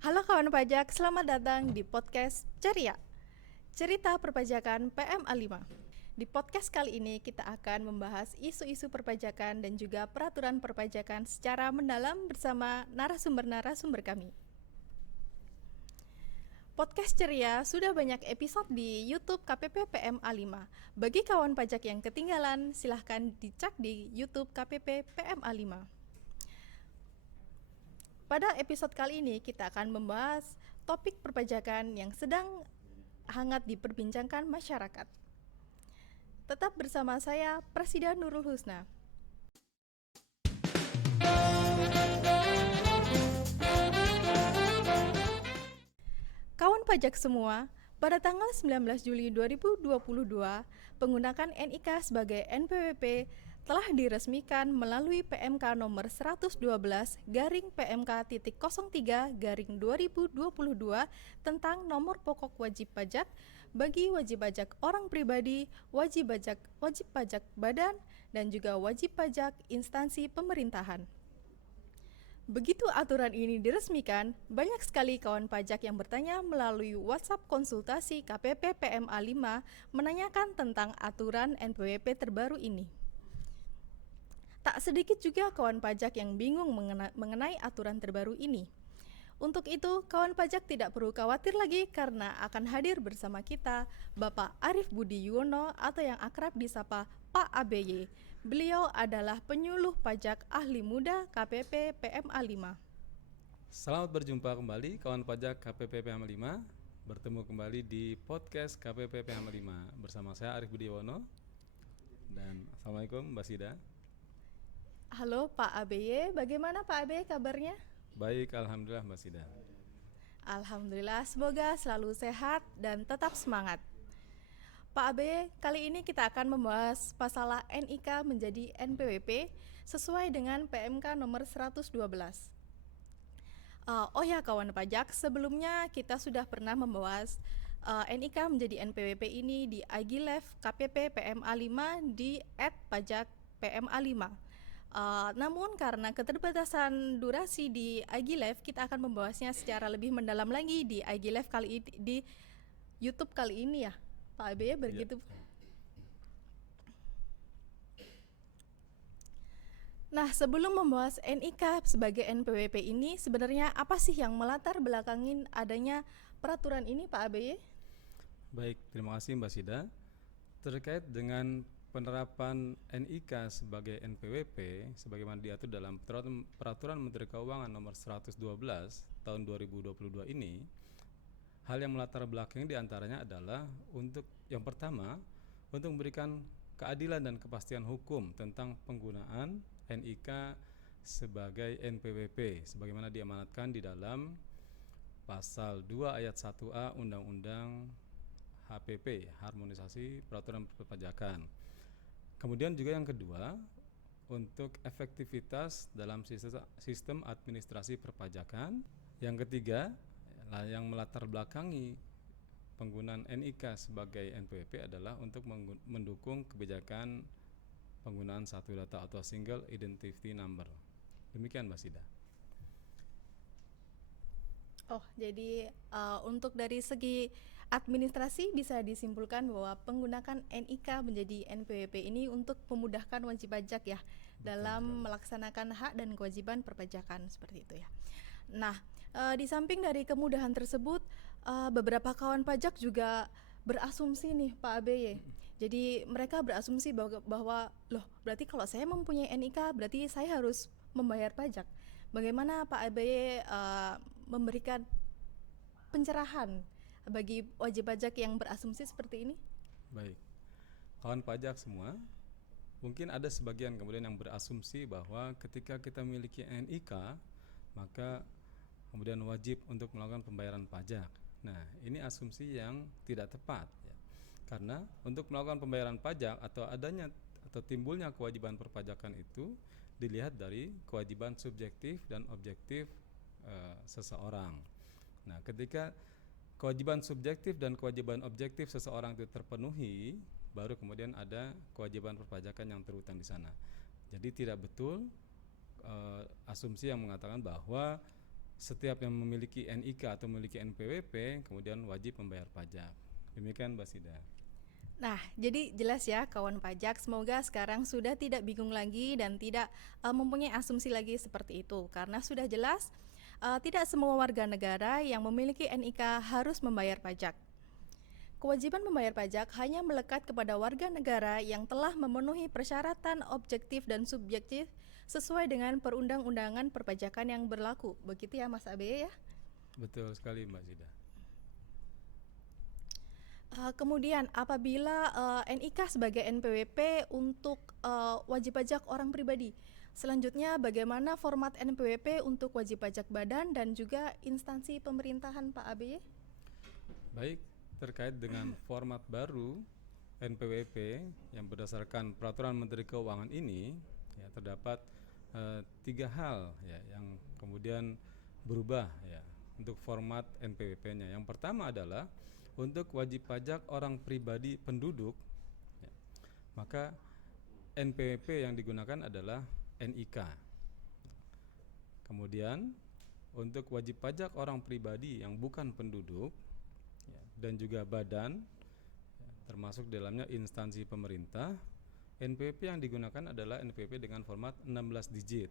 Halo kawan pajak, selamat datang di podcast Ceria, cerita perpajakan PMA 5. Di podcast kali ini kita akan membahas isu-isu perpajakan dan juga peraturan perpajakan secara mendalam bersama narasumber-narasumber kami. Podcast Ceria sudah banyak episode di YouTube KPP PMA 5. Bagi kawan pajak yang ketinggalan, silahkan dicek di YouTube KPP PMA 5. Pada episode kali ini kita akan membahas topik perpajakan yang sedang hangat diperbincangkan masyarakat. Tetap bersama saya, Presida Nurul Husna. Kawan pajak semua, pada tanggal 19 Juli 2022, penggunaan NIK sebagai NPWP telah diresmikan melalui PMK nomor 112 garing PMK.03 tentang nomor pokok wajib pajak bagi wajib pajak orang pribadi, wajib pajak badan, dan juga wajib pajak instansi pemerintahan. Begitu aturan ini diresmikan, banyak sekali kawan pajak yang bertanya melalui WhatsApp konsultasi KPP PMA 5 menanyakan tentang aturan NPWP terbaru ini. Tak sedikit juga kawan pajak yang bingung mengenai aturan terbaru ini. Untuk itu, kawan pajak tidak perlu khawatir lagi karena akan hadir bersama kita Bapak Arif Budi Yuwono atau yang akrab disapa Pak ABY. Beliau adalah penyuluh pajak ahli muda KPP PMA 5. Selamat berjumpa kembali kawan pajak KPP PMA 5. Bertemu kembali di podcast KPP PMA 5 bersama saya Arif Budi Yuwono. Dan Assalamualaikum Mbak Sida. Halo Pak ABY, bagaimana Pak ABY kabarnya? Baik, Alhamdulillah Mbak Sida. Alhamdulillah, semoga selalu sehat dan tetap semangat. Pak ABY, kali ini kita akan membahas masalah NIK menjadi NPWP sesuai dengan PMK nomor 112. Oh ya kawan pajak, sebelumnya kita sudah pernah membahas NIK menjadi NPWP ini di IG Live KPP PMA 5 di @pajak-PMA 5. Namun karena keterbatasan durasi di IG Live, kita akan membahasnya secara lebih mendalam lagi di IG Live kali ini, di YouTube kali ini ya, Pak ABY begitu. Ya. Nah, sebelum membahas NIK sebagai NPWP ini, sebenarnya apa sih yang melatar belakangin adanya peraturan ini, Pak ABY? Baik, terima kasih Mbak Sida. Terkait dengan penerapan NIK sebagai NPWP sebagaimana diatur dalam Peraturan Menteri Keuangan nomor 112 tahun 2022 ini, hal yang melatar belakang diantaranya adalah untuk yang pertama, untuk memberikan keadilan dan kepastian hukum tentang penggunaan NIK sebagai NPWP sebagaimana diamanatkan di dalam Pasal 2 Ayat 1A Undang-Undang HPP, Harmonisasi Peraturan Perpajakan. Kemudian juga yang kedua, untuk efektivitas dalam sistem administrasi perpajakan. Yang ketiga, yang melatar belakangi penggunaan NIK sebagai NPWP adalah untuk mendukung kebijakan penggunaan satu data atau single identity number. Demikian Mbak Sida. Oh, jadi untuk dari segi administrasi bisa disimpulkan bahwa penggunaan NIK menjadi NPWP ini untuk memudahkan wajib pajak ya. Betul, dalam melaksanakan hak dan kewajiban perpajakan seperti itu ya. Nah, di samping dari kemudahan tersebut, beberapa kawan pajak juga berasumsi nih Pak ABY. Jadi mereka berasumsi bahwa loh, berarti kalau saya mempunyai NIK berarti saya harus membayar pajak. Bagaimana Pak ABY memberikan pencerahan bagi wajib pajak yang berasumsi seperti ini? Baik, kawan pajak semua, mungkin ada sebagian kemudian yang berasumsi bahwa ketika kita memiliki NIK, maka kemudian wajib untuk melakukan pembayaran pajak. Nah, ini asumsi yang tidak tepat ya. Karena untuk melakukan pembayaran pajak atau timbulnya kewajiban perpajakan itu dilihat dari kewajiban subjektif dan objektif seseorang. Nah, ketika kewajiban subjektif dan kewajiban objektif seseorang itu terpenuhi, baru kemudian ada kewajiban perpajakan yang terutang di sana. Jadi tidak betul asumsi yang mengatakan bahwa setiap yang memiliki NIK atau memiliki NPWP kemudian wajib membayar pajak. Demikian Mbak Sida. Nah, jadi jelas ya kawan pajak, semoga sekarang sudah tidak bingung lagi dan tidak mempunyai asumsi lagi seperti itu. Karena sudah jelas tidak semua warga negara yang memiliki NIK harus membayar pajak. Kewajiban membayar pajak hanya melekat kepada warga negara yang telah memenuhi persyaratan objektif dan subjektif sesuai dengan perundang-undangan perpajakan yang berlaku. Begitu ya Mas Abe ya? Betul sekali Mbak Sida. Kemudian apabila NIK sebagai NPWP untuk wajib pajak orang pribadi. Selanjutnya bagaimana format NPWP untuk wajib pajak badan dan juga instansi pemerintahan Pak ABY? Baik, terkait dengan format baru NPWP yang berdasarkan Peraturan Menteri Keuangan ini, ya, terdapat 3 hal ya yang kemudian berubah ya untuk format NPWP-nya. Yang pertama adalah untuk wajib pajak orang pribadi penduduk, ya, maka NPWP yang digunakan adalah NIK. Kemudian untuk wajib pajak orang pribadi yang bukan penduduk, ya, dan juga badan, ya, termasuk dalamnya instansi pemerintah, NPWP yang digunakan adalah NPWP dengan format 16 digit,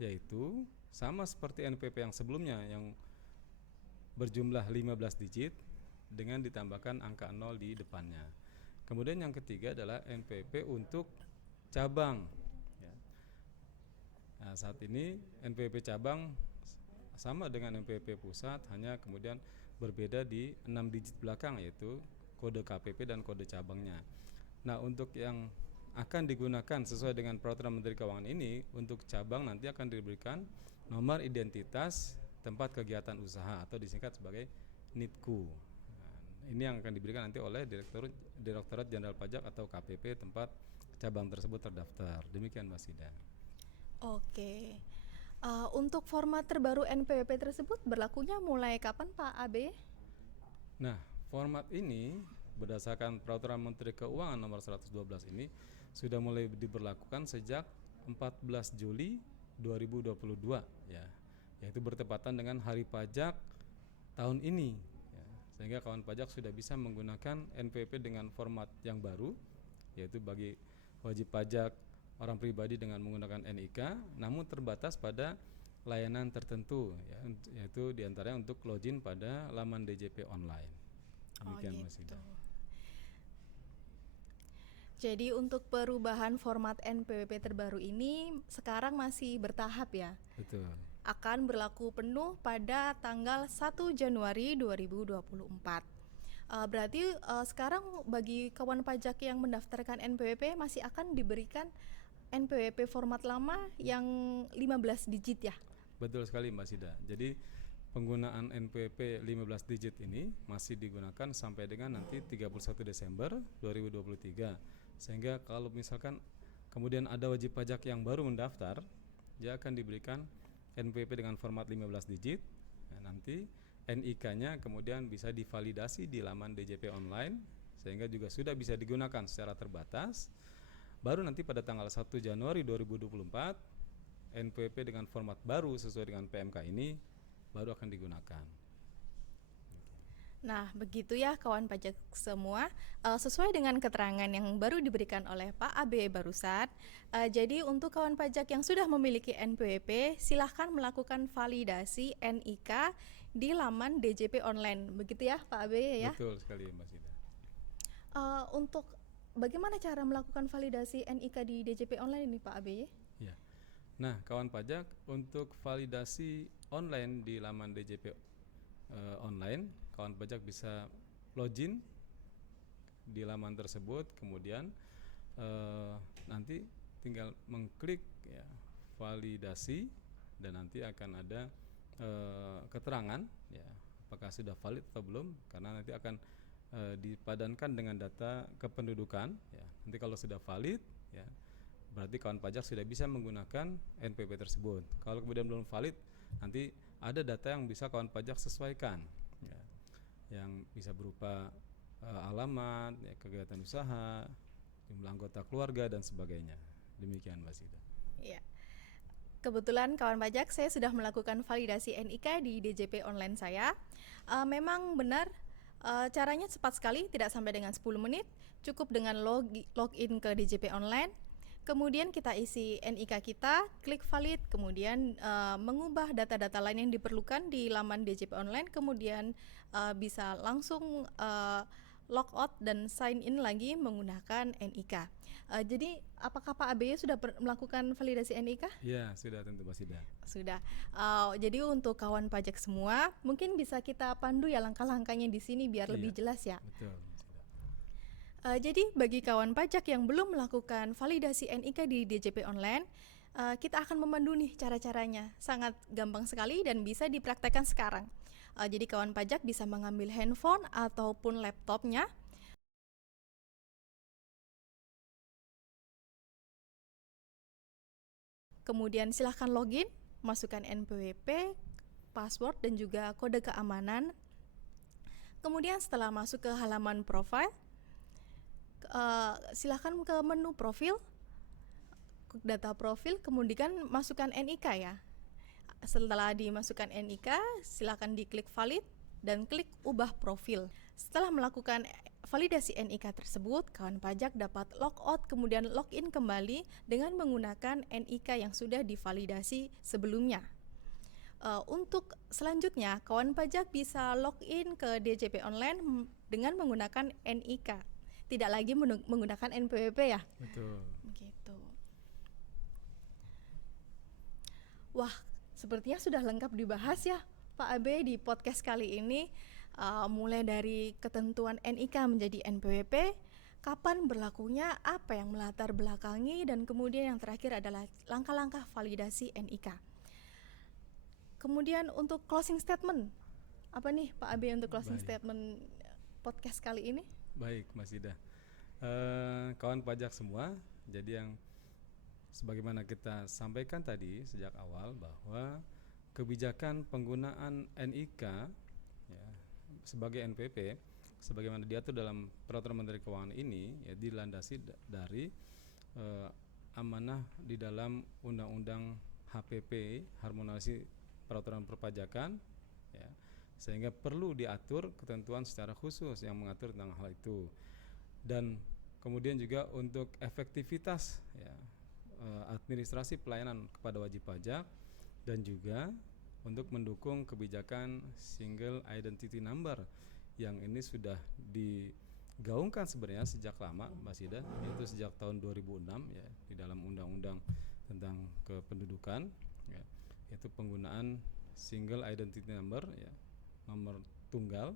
yaitu sama seperti NPWP yang sebelumnya yang berjumlah 15 digit dengan ditambahkan angka 0 di depannya. Kemudian yang ketiga adalah NPWP untuk cabang. Ya. Nah, saat ini NPWP cabang sama dengan NPWP pusat, hanya kemudian berbeda di 6 digit belakang, yaitu kode KPP dan kode cabangnya. Nah, untuk yang akan digunakan sesuai dengan Peraturan Menteri Keuangan ini, untuk cabang nanti akan diberikan nomor identitas tempat kegiatan usaha atau disingkat sebagai NITKU. Ini yang akan diberikan nanti oleh Direktorat Jenderal Pajak atau KPP tempat cabang tersebut terdaftar. Demikian Mbak Sida. Oke. Untuk format terbaru NPWP tersebut berlakunya mulai kapan Pak AB? Nah, format ini berdasarkan Peraturan Menteri Keuangan nomor 112 ini sudah mulai diberlakukan sejak 14 Juli 2022 ya. Yaitu bertepatan dengan hari pajak tahun ini. Sehingga kawan pajak sudah bisa menggunakan NPWP dengan format yang baru, yaitu bagi wajib pajak orang pribadi dengan menggunakan NIK, namun terbatas pada layanan tertentu, ya, yaitu diantaranya untuk login pada laman DJP online. Demikian Mas Ida. Jadi untuk perubahan format NPWP terbaru ini sekarang masih bertahap ya? Betul. Akan berlaku penuh pada tanggal 1 Januari 2024. Berarti sekarang bagi kawan pajak yang mendaftarkan NPWP masih akan diberikan NPWP format lama yang 15 digit ya? Betul sekali Mbak Sida. Jadi penggunaan NPWP 15 digit ini masih digunakan sampai dengan nanti 31 Desember 2023. Sehingga kalau misalkan kemudian ada wajib pajak yang baru mendaftar, dia akan diberikan NPWP dengan format 15 digit. Nah, nanti NIK-nya kemudian bisa divalidasi di laman DJP online, sehingga juga sudah bisa digunakan secara terbatas. Baru nanti pada tanggal 1 Januari 2024 NPWP dengan format baru sesuai dengan PMK ini baru akan digunakan. Nah, begitu ya kawan pajak semua, sesuai dengan keterangan yang baru diberikan oleh Pak AB barusan. Jadi untuk kawan pajak yang sudah memiliki NPWP, silahkan melakukan validasi NIK di laman DJP online. Begitu ya Pak AB ya? Betul sekali Mbak Sida. Untuk bagaimana cara melakukan validasi NIK di DJP online ini Pak AB? Ya. Nah, kawan pajak untuk validasi online di laman DJP online, kawan pajak bisa login di laman tersebut, kemudian nanti tinggal mengklik ya, validasi, dan nanti akan ada keterangan ya apakah sudah valid atau belum, karena nanti akan dipadankan dengan data kependudukan ya. Nanti kalau sudah valid ya berarti kawan pajak sudah bisa menggunakan NPWP tersebut. Kalau kemudian belum valid, nanti ada data yang bisa kawan pajak sesuaikan ya, yang bisa berupa alamat, ya, kegiatan usaha, jumlah anggota keluarga dan sebagainya. Demikian Mbak Sida. Ya. Kebetulan kawan pajak, saya sudah melakukan validasi NIK di DJP online saya. Memang benar, caranya cepat sekali, tidak sampai dengan 10 menit. Cukup dengan login ke DJP online. Kemudian kita isi NIK kita, klik valid, kemudian mengubah data-data lain yang diperlukan di laman DJP online, kemudian bisa langsung logout dan sign in lagi menggunakan NIK. Jadi apakah Pak ABY sudah melakukan validasi NIK? Ya, sudah tentu Mbak Sida. Sudah. Jadi untuk kawan pajak semua, mungkin bisa kita pandu ya langkah-langkahnya di sini biar lebih jelas ya. Betul, Mbak Sida. Jadi bagi kawan pajak yang belum melakukan validasi NIK di DJP online, kita akan memandu nih cara-caranya. Sangat gampang sekali dan bisa dipraktekkan sekarang. Jadi kawan pajak bisa mengambil handphone ataupun laptopnya. Kemudian silahkan login, masukkan NPWP, password dan juga kode keamanan. Kemudian setelah masuk ke halaman profile, silahkan ke menu profil, data profil, kemudian masukkan NIK ya. Setelah dimasukkan NIK, silahkan diklik valid dan klik ubah profil. Setelah melakukan validasi NIK tersebut, kawan pajak dapat logout kemudian login kembali dengan menggunakan NIK yang sudah divalidasi sebelumnya. Untuk selanjutnya, kawan pajak bisa login ke DJP online dengan menggunakan NIK, tidak lagi menggunakan NPWP ya. Betul. Begitu. Wah, sepertinya sudah lengkap dibahas ya Pak AB di podcast kali ini. Mulai dari ketentuan NIK menjadi NPWP, kapan berlakunya, apa yang melatar belakangi, dan kemudian yang terakhir adalah langkah-langkah validasi NIK. Kemudian untuk closing statement, apa nih Pak AB untuk closing statement podcast kali ini? Baik, Mas Ida. Kawan pajak semua, jadi yang sebagaimana kita sampaikan tadi sejak awal bahwa kebijakan penggunaan NIK ya, sebagai NPWP sebagaimana diatur dalam Peraturan Menteri Keuangan ini ya dilandasi dari amanah di dalam Undang-Undang HPP, Harmonisasi Peraturan Perpajakan ya, sehingga perlu diatur ketentuan secara khusus yang mengatur tentang hal itu. Dan kemudian juga untuk efektivitas ya, administrasi pelayanan kepada wajib pajak dan juga untuk mendukung kebijakan single identity number yang ini sudah digaungkan sebenarnya sejak lama Mbak Sida, yaitu sejak tahun 2006 ya di dalam undang-undang tentang kependudukan ya, yaitu penggunaan single identity number ya, nomor tunggal,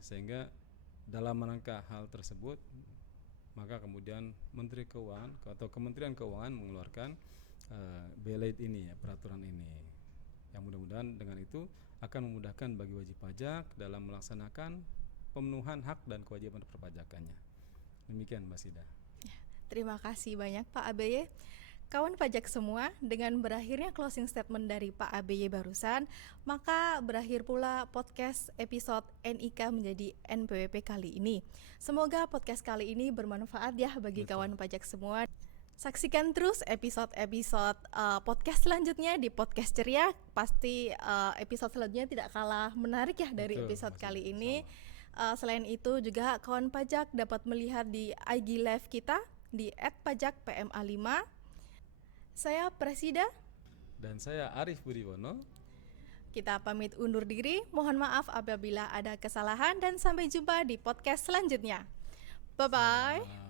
sehingga dalam rangka hal tersebut maka kemudian Menteri Keuangan atau Kementerian Keuangan mengeluarkan BLAID ini ya, peraturan ini. Yang mudah-mudahan dengan itu akan memudahkan bagi wajib pajak dalam melaksanakan pemenuhan hak dan kewajiban perpajakannya. Demikian Mbak Sida. Terima kasih banyak Pak ABY. Kawan pajak semua, dengan berakhirnya closing statement dari Pak ABY barusan, maka berakhir pula podcast episode NIK menjadi NPWP kali ini. Semoga podcast kali ini bermanfaat ya bagi kawan pajak semua. Saksikan terus episode-episode podcast selanjutnya di Podcast Ceria. Pasti episode selanjutnya tidak kalah menarik ya dari episode kali ini. Selain itu juga kawan pajak dapat melihat di IG Live kita di @pajakpma5. Saya Presida. Dan saya Arif Budiwono. Kita pamit undur diri. Mohon maaf apabila ada kesalahan dan sampai jumpa di podcast selanjutnya. Bye-bye.